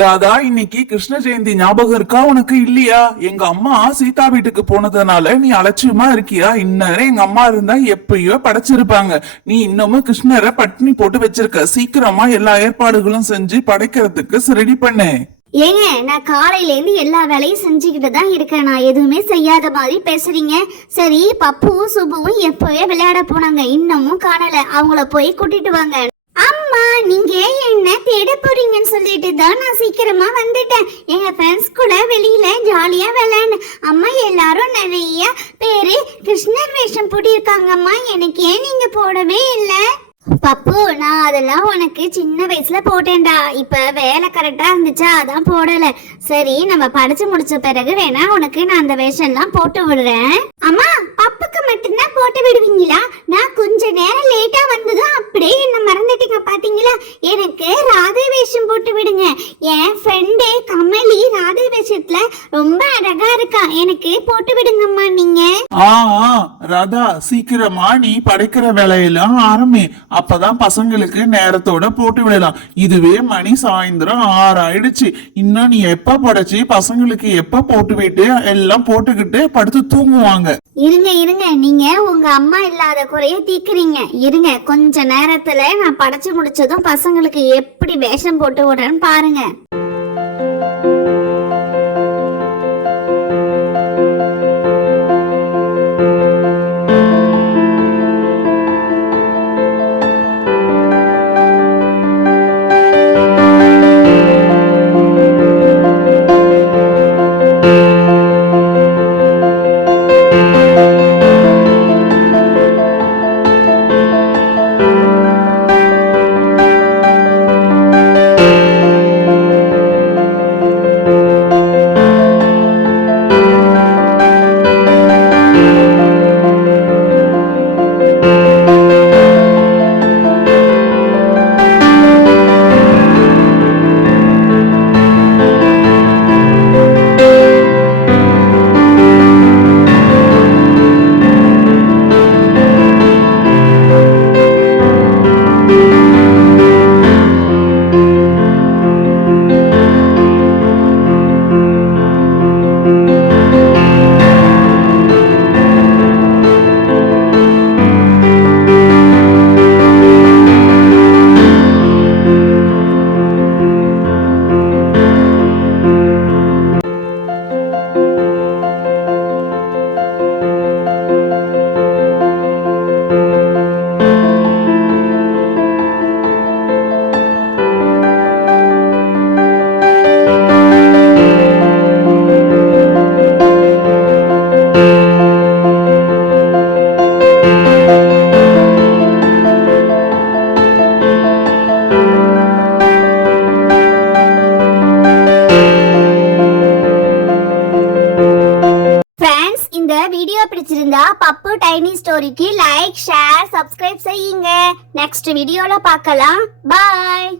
ராதா, இன்னைக்கு கிருஷ்ண ஜெயந்தி ஞாபகம் இருக்கா உனக்கு? இல்லையா? எங்க அம்மா சீதா வீட்டுக்கு போனதுனால நீ அலட்சியமா இருக்கியா? இன்னும் எங்க அம்மா இருந்தா எப்பயோ படைச்சிருப்பாங்க. நீ இன்னமும் கிருஷ்ணரை பட்டினி போட்டு வச்சிருக்க. சீக்கிரமா எல்லா ஏற்பாடுகளும் செஞ்சு படைக்கிறதுக்கு ரெடி பண்ணு. ஏங்க, நான் காலையில இருந்து எல்லா வேலையும் செஞ்சுக்கிட்டு தான் இருக்கேன். நான் எதுவுமே செய்யாத மாதிரி பேசுறீங்க. சரி, பப்புவும் சுபுவும் எப்பவே விளையாட போனாங்க, இன்னமும் காணல. அவங்கள போய் கூட்டிட்டு வாங்க. அம்மா, நீங்க என்ன தேட போறீங்கன்னு சொல்லிட்டு தான் நான் சீக்கிரமா வந்துட்டேன். எங்க ஃப்ரெண்ட்ஸ் கூட வெளியில ஜாலியா விளையாடு. அம்மா, எல்லாரும் நிறைய பேரு கிருஷ்ணர் வேஷம் போட்டிருக்காங்கம்மா. எனக்கு ஏன் நீங்க போடவே இல்லை? பப்பு, நான் அதெல்லாம் உனக்கு சின்ன வயசுல போட்டேன்டா. இப்ப வேலை கரெக்டா இருந்துச்சா, அதான் போடல. சரி, நம்ம படிச்சு முடிச்ச பிறகு வேணா உனக்கு நான் அந்த வேஷம் எல்லாம் போட்டு விடுறேன். அம்மா, பப்புக்கு மட்டும்தான் போட்டு விடுவீங்களா? நான் கொஞ்ச நேரம் லேட்டா வந்ததும் அப்படியே என்ன மறந்துட்டீங்க பாத்தீங்களா? எனக்கு ராதை வேஷம் போட்டு விடுங்க. என் ஃப்ரெண்டு கமலி ராதை வேஷத்துல ரொம்ப அழகா இருக்கா. எனக்கு போட்டு விடுங்கம்மா நீங்க. ராதா, சீக்கிரமா நீ படைக்கிற வேலையெல்லாம் ஆரம்பி. அப்பதான் பசங்களுக்கு நேரத்தோட போட்டு விடலாம். இதுவே மணி சாயந்தரம் 6 ஆயிடுச்சு. இன்னும் நீ எப்ப படைச்சு பசங்களுக்கு எப்ப போட்டு விட்டு எல்லாம் போட்டுக்கிட்டு படுத்து தூங்குவாங்க. இருங்க இருங்க, நீங்க உங்க அம்மா இல்லாத குறைய தீக்குறீங்க. இருங்க, கொஞ்ச நேரத்துல நான் படைச்சு முடிச்சதும் பசங்களுக்கு எப்படி வேஷம் போட்டு விடுறேன்னு பாருங்க. வீடியோ பிடிச்சிருந்தா பப்பு டைனி ஸ்டோரிக்கு லைக், ஷேர், சப்ஸ்கிரைப் செய்யுங்க. நெக்ஸ்ட் வீடியோல பார்க்கலாம். பாய்.